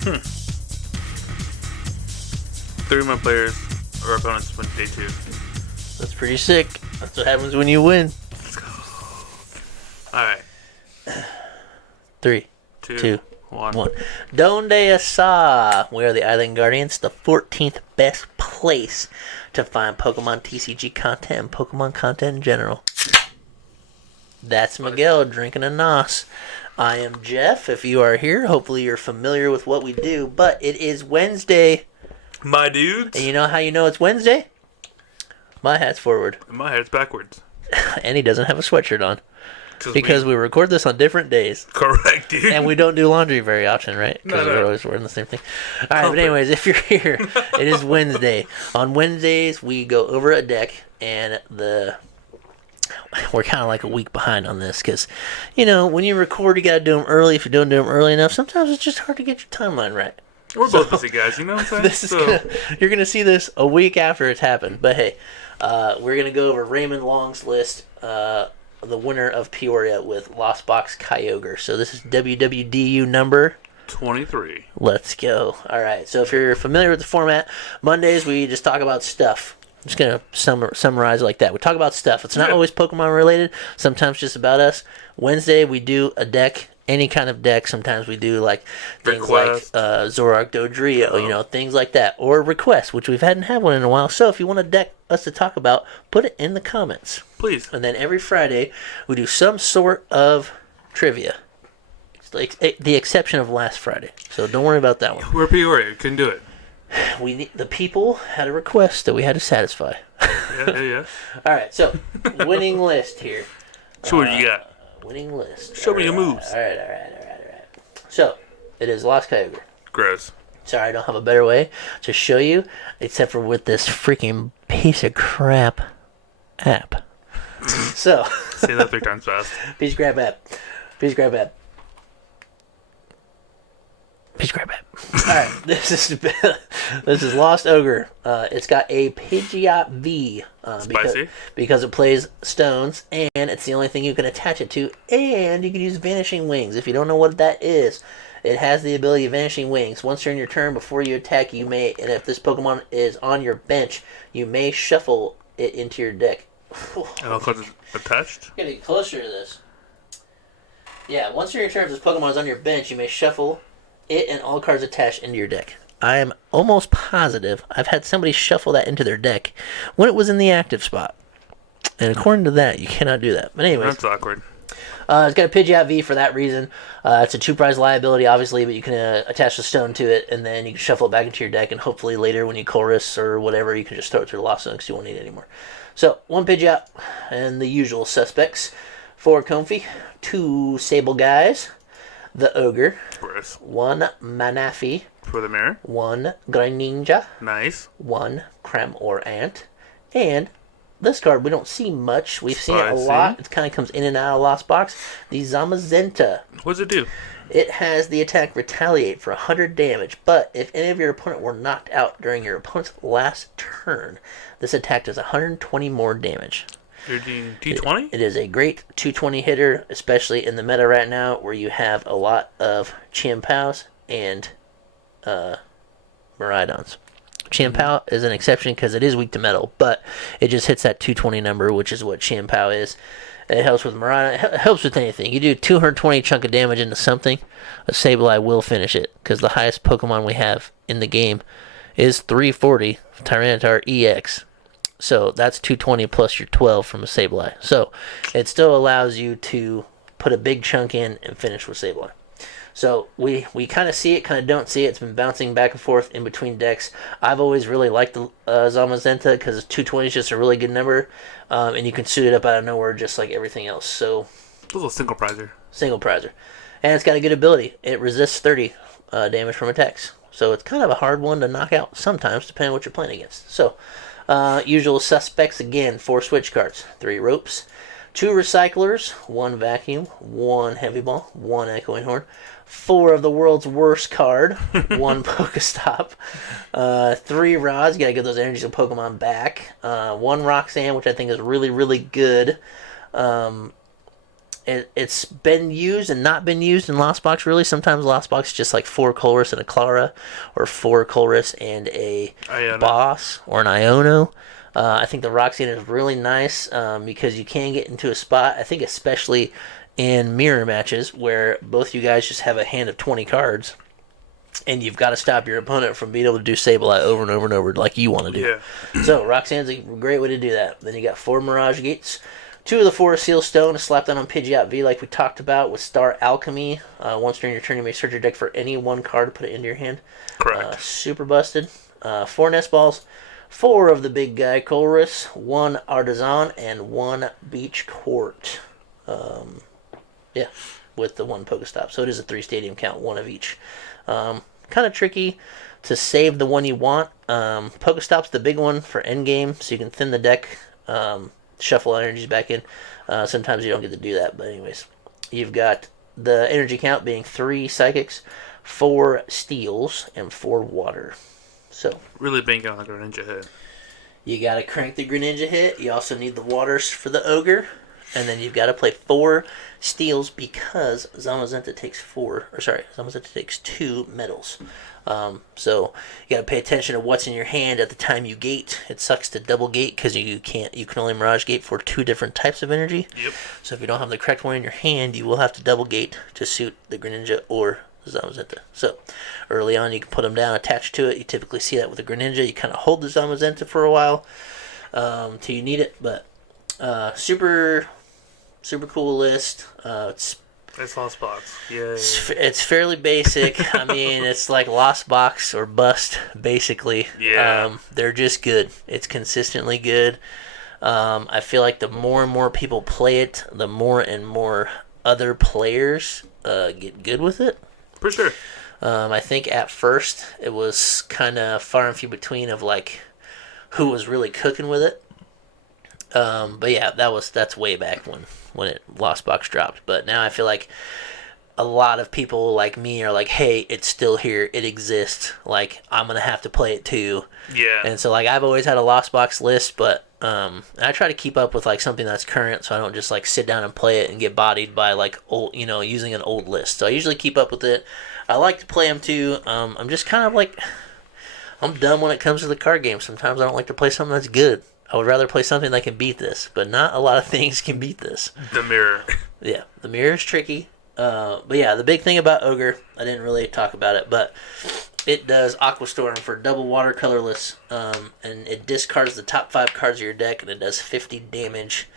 3 of my players or opponents win day 2. That's pretty sick. That's what happens when you win. Let's go. Alright. 3, 2, 2, 1. Donde está? We are the Island Guardians, the 14th best place to find Pokemon TCG content and Pokemon content in general. That's Miguel drinking a nos. I am Jeff. If you are here, hopefully you're familiar with what we do, but it is Wednesday. My dudes. And you know how you know it's Wednesday? My hat's forward. And my hat's backwards. And he doesn't have a sweatshirt on. Because we record this on different days. Correct, dude. And we don't do laundry very often, right? Because we're always wearing the same thing. Alright, but anyways, if you're here, it is Wednesday. On Wednesdays, we go over a deck, and we're kind of like a week behind on this, because, you know, when you record, you got to do them early. If you don't do them early enough, sometimes it's just hard to get your timeline right. We're both busy guys, you know what I'm saying? You're going to see this a week after it's happened. But hey, we're going to go over Raymond Long's list, the winner of Peoria with Lost Box Kyogre. So this is WWDU number 23. Let's go. Alright, so if you're familiar with the format, Mondays we just talk about stuff. I'm just going to summarize it like that. We talk about stuff. It's not always Pokemon related. Sometimes just about us. Wednesday we do a deck. Any kind of deck. Sometimes we do like things like Zoroark Dodrio, you know, things like that. Or requests, which we hadn't had one in a while. So if you want a deck us to talk about, put it in the comments. Please. And then every Friday, we do some sort of trivia. It's like the exception of last Friday. So don't worry about that one. We're Peoria. Couldn't do it. The people had a request that we had to satisfy. Yeah. All right, so winning list here. Show what you got. Winning list. Show me your moves. All right. So, it is Lost Kyogre. Gross. Sorry, I don't have a better way to show you, except for with this freaking piece of crap app. So. Say that 3 times fast. Piece of crap app. Piece of crap app. Piece of crap app. Alright, this is Lost Ogre. It's got a Pidgeot V. Spicy. Because it plays stones, and it's the only thing you can attach it to, and you can use Vanishing Wings. If you don't know what that is, it has the ability of Vanishing Wings. Once you're in your turn, before you attack, you may, and if this Pokemon is on your bench, you may shuffle it into your deck. And also it's attached? Getting closer to this. Yeah, once you're in your turn, if this Pokemon is on your bench, you may shuffle it and all cards attached into your deck. I am almost positive I've had somebody shuffle that into their deck when it was in the active spot. And according to that, you cannot do that. But anyways. That's awkward. It's got a Pidgeot V for that reason. It's a 2-prize liability, obviously, but you can attach the stone to it, and then you can shuffle it back into your deck, and hopefully later when you Colress or whatever, you can just throw it to the Lost Zone because you won't need it anymore. So, 1 Pidgeot, and the usual suspects. 4 Comfey, 2 Sable guys, the Ogre, Gross. 1 Manaphy, For the mirror. 1 Greninja, Nice. 1 Cramorant, and this card we don't see much. We've seen it a Spicy. lot. It kind of comes in and out of Lost Box. The Zamazenta. What does it do? It has the attack Retaliate for 100 damage, but if any of your opponent were knocked out during your opponent's last turn, this attack does 120 more damage. You're doing T20? It is a great 220 hitter, especially in the meta right now where you have a lot of Chimpals and Miraidons. Chimpal is an exception because it is weak to metal, but it just hits that 220 number, which is what Chimpal is. It helps with Miraidon. It helps with anything. You do 220 chunk of damage into something, a Sableye will finish it, because the highest Pokemon we have in the game is 340 Tyranitar EX. So that's 220 plus your 12 from a Sableye. So it still allows you to put a big chunk in and finish with Sableye. So we kind of see it, kind of don't see it. It's been bouncing back and forth in between decks. I've always really liked the Zamazenta because 220 is just a really good number, and you can suit it up out of nowhere just like everything else. So A little single prizer. Single prizer. And it's got a good ability. It resists 30 damage from attacks. So it's kind of a hard one to knock out sometimes, depending on what you're playing against. So, usual suspects again, 4 switch cards, 3 ropes, 2 recyclers, 1 vacuum, 1 heavy ball, 1 echoing horn, 4 of the world's worst card, 1 PokéStop, 3 rods, you gotta get those energies of Pokemon back, 1 Roxanne, which I think is really, really good, it's been used and not been used in Lost Box, really. Sometimes Lost Box is just like 4 Colress and a Clara, or 4 Colress and a Boss, or an Iono. I think the Roxanne is really nice because you can get into a spot, I think especially in mirror matches, where both you guys just have a hand of 20 cards, and you've got to stop your opponent from being able to do Sableye over and over and over like you want to do. Yeah. So Roxanne's a great way to do that. Then you got 4 Mirage Gates. 2 of the 4 Seal Stone, slap that on Pidgeot V like we talked about with Star Alchemy. Once during your turn, you may search your deck for any one card to put it into your hand. Correct. Super busted. 4 Nest Balls, 4 of the big guy Colress, 1 Artazon, and 1 Beach Court. Yeah, with the 1 PokéStop. So it is a 3 stadium count, 1 of each. Kind of tricky to save the one you want. PokéStop's the big one for endgame, so you can thin the deck. Shuffle energies back in. Sometimes you don't get to do that, but anyways. You've got the energy count being 3 Psychics, 4 Steels, and 4 Water. So really banking on the Greninja hit. You got to crank the Greninja hit. You also need the Waters for the Ogre. And then you've got to play 4 Steels because Zamazenta takes 2 metals. So you got to pay attention to what's in your hand at the time you gate. It sucks to double gate because you can only Mirage Gate for 2 different types of energy. Yep. So if you don't have the correct one in your hand, you will have to double gate to suit the Greninja or the Zamazenta. So early on, you can put them down attached to it. You typically see that with the Greninja. You kind of hold the Zamazenta for a while till you need it. But super cool list. It's Lost Box. Yeah. It's fairly basic. I mean, it's like Lost Box or bust, basically. Yeah. They're just good. It's consistently good. I feel like the more and more people play it, the more and more other players get good with it. For sure. I think at first it was kind of far and few between of like who was really cooking with it. But yeah, that's way back when it Lost Box dropped. But now I feel like a lot of people like me are like, hey, it's still here, it exists. Like I'm gonna have to play it too. Yeah. And so like I've always had a Lost Box list, but I try to keep up with like something that's current, so I don't just like sit down and play it and get bodied by like old, using an old list. So I usually keep up with it. I like to play them too. I'm just kind of like, I'm dumb when it comes to the card game. Sometimes I don't like to play something that's good. I would rather play something that can beat this, but not a lot of things can beat this. The mirror. Yeah, the mirror is tricky. But yeah, the big thing about Ogre, I didn't really talk about it, but it does Aqua Storm for double water colorless, and it discards the top 5 cards of your deck, and it does 50 damage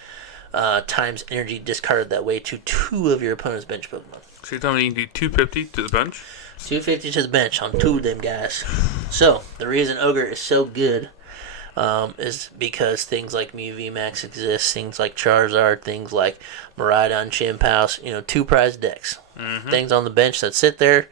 times energy discarded that way to 2 of your opponent's bench Pokemon. So you're telling me you can do 250 to the bench? 250 to the bench on 2 of them guys. So, the reason Ogre is so good is because things like Mew VMAX exist, things like Charizard, things like Miraidon, Chimpouse, 2 prize decks. Mm-hmm. Things on the bench that sit there.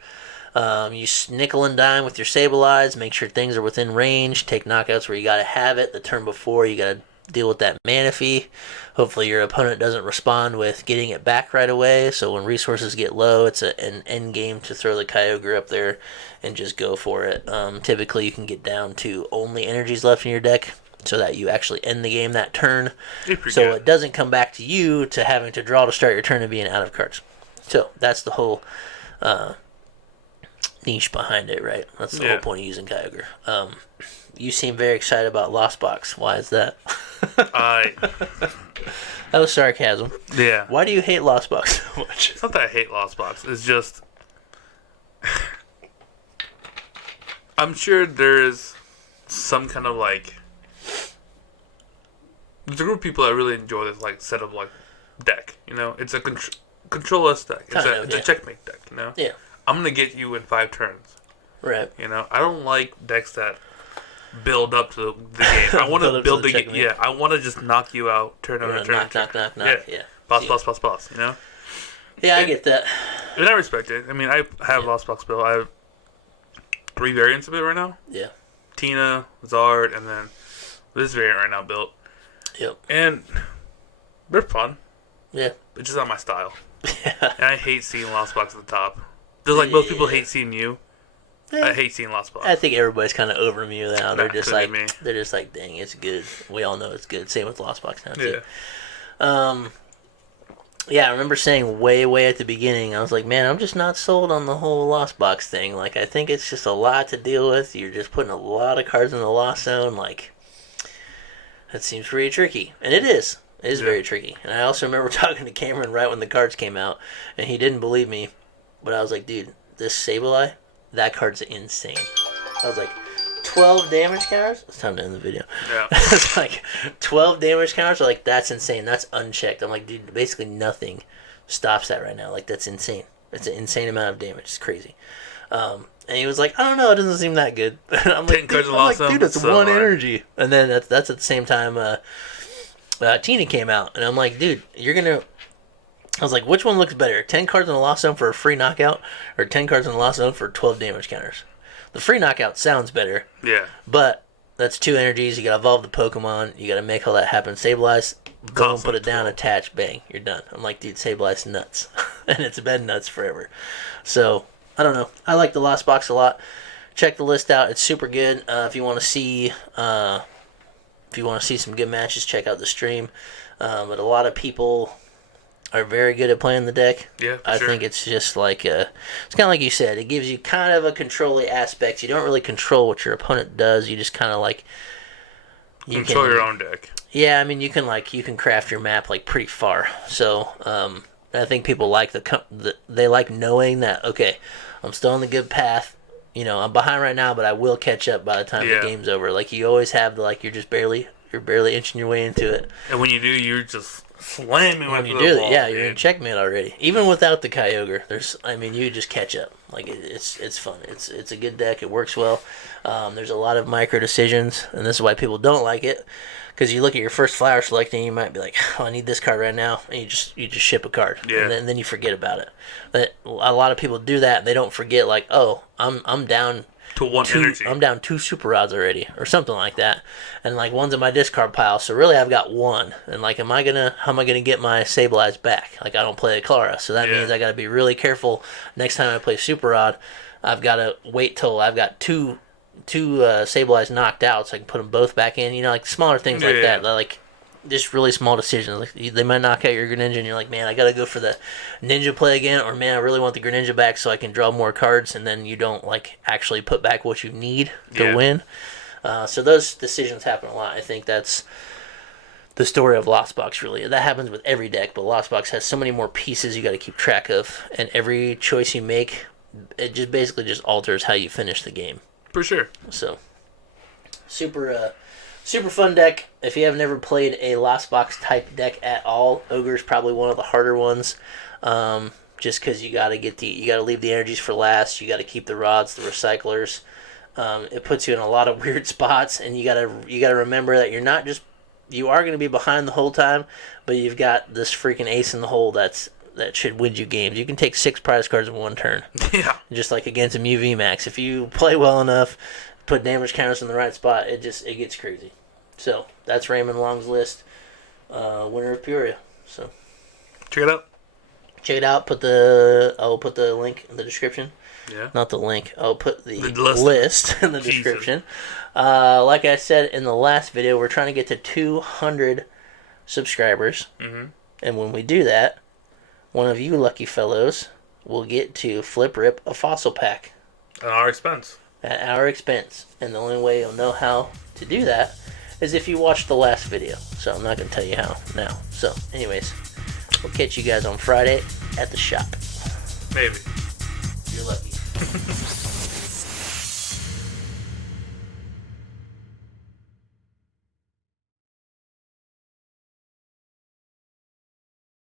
You nickel and dime with your Sableyes, make sure things are within range, take knockouts where you gotta have it. The turn before, you gotta deal with that Manaphy. Hopefully your opponent doesn't respond with getting it back right away, so when resources get low, it's an end game to throw the Kyogre up there and just go for it. Typically you can get down to only energies left in your deck so that you actually end the game that turn, so it doesn't come back to you to having to draw to start your turn and being out of cards. So that's the whole niche behind it, right? That's the whole point of using Kyogre. You seem very excited about Lost Box. Why is that? That was sarcasm. Yeah. Why do you hate Lost Box so much? It's not that I hate Lost Box. It's just I'm sure there is some kind of like there's a group of people that really enjoy this like set of like deck. It's a control-less deck. It's a checkmate deck. Yeah. I'm gonna get you in 5 turns. Right. I don't like decks that build up to the game. I want to build the game. Yeah, I want to just knock you out, turn over, turn. Knock. Yeah. Boss. Yeah, I get that. And I respect it. I mean, I have Lost Box built. I have 3 variants of it right now. Yeah. Tina, Zard, and then this variant right now built. Yep. And they're fun. Yeah. It's just not my style. Yeah. And I hate seeing Lost Box at the top. Just like most people hate seeing you. Yeah. I hate seeing Lost Box. I think everybody's kind of over Mew now. They're just like, me. Dang, it's good. We all know it's good. Same with Lost Box now too. Yeah. Yeah, I remember saying way at the beginning, I was like, man, I'm just not sold on the whole Lost Box thing. Like, I think it's just a lot to deal with. You're just putting a lot of cards in the Lost Zone. Like, that seems pretty tricky. And it is. It is very tricky. And I also remember talking to Cameron right when the cards came out, and he didn't believe me. But I was like, dude, this Sableye, that card's insane. I was like, 12 damage counters? It's time to end the video. Yeah. It's like 12 damage counters. Like, that's insane. That's unchecked. I'm like, dude, basically nothing stops that right now. Like, that's insane. It's an insane amount of damage. It's crazy. And he was like, I don't know. It doesn't seem that good. I'm like, dude, it's one energy. And then that's at the same time Tina came out. And I'm like, dude, you're going to... I was like, which one looks better? 10 cards in the Lost Zone for a free knockout or 10 cards in the Lost Zone for 12 damage counters? The free knockout sounds better. Yeah. But that's 2 energies. You got to evolve the Pokemon. You got to make all that happen. Sableye's, boom, put it down, attach, bang, you're done. I'm like, dude, Sableye's nuts. And it's been nuts forever. So, I don't know. I like the Lost Box a lot. Check the list out. It's super good. If you want to see some good matches, check out the stream. But a lot of people are very good at playing the deck. Yeah, I think it's just like it's kind of like you said. It gives you kind of a controlling aspect. You don't really control what your opponent does. You just kind of like control your own deck. Yeah, I mean you can craft your map like pretty far. So I think people like they like knowing that okay, I'm still on the good path. You know, I'm behind right now, but I will catch up by the time the game's over. Like you always have the you're barely inching your way into it. And when you do, you're just slamming when you do it, you're in checkmate already. Even without the Kyogre, you just catch up. Like it's fun. It's a good deck. It works well. There's a lot of micro decisions, and this is why people don't like it. Because you look at your first flower select, and you might be like, "Oh, I need this card right now," and you just ship a card, and then you forget about it. But a lot of people do that, and they don't forget. Like, oh, I'm down. To one energy. I'm down 2 super rods already, or something like that, and like one's in my discard pile. So really, I've got 1, and like, how am I gonna get my Sableyes back? Like, I don't play a Colress, so that means I got to be really careful next time I play super rod. I've got to wait till I've got two Sableyes knocked out, so I can put them both back in. You know, like smaller things like that. Like just really small decisions. Like they might knock out your Greninja, and you're like, man, I gotta go for the Ninja play again, or man, I really want the Greninja back so I can draw more cards, and then you don't like actually put back what you need to win. So those decisions happen a lot. I think that's the story of Lost Box. Really, that happens with every deck, but Lost Box has so many more pieces you got to keep track of, and every choice you make, it just basically just alters how you finish the game. For sure. So super fun deck. If you have never played a Lost Box type deck at all, Ogre's probably one of the harder ones. Just because you gotta leave the energies for last. You gotta keep the rods, the recyclers. It puts you in a lot of weird spots, and you gotta remember that you are gonna be behind the whole time, but you've got this freaking ace in the hole that should win you games. You can take 6 prize cards in one turn. Yeah. Just like against a UV Max. If you play well enough, put damage counters in the right spot, it gets crazy. So that's Raymond Long's list. Winner of Peoria. So check it out. Check it out. I'll put the link in the description. Yeah. Not the link. I'll put the list in the description. Like I said in the last video, we're trying to get to 200 subscribers. Mm-hmm. And when we do that, one of you lucky fellows will get to flip rip a fossil pack. At our expense. At our expense. And the only way you'll know how to do that is if you watch the last video. So I'm not going to tell you how now. So anyways, we'll catch you guys on Friday at the shop. Maybe. You're lucky.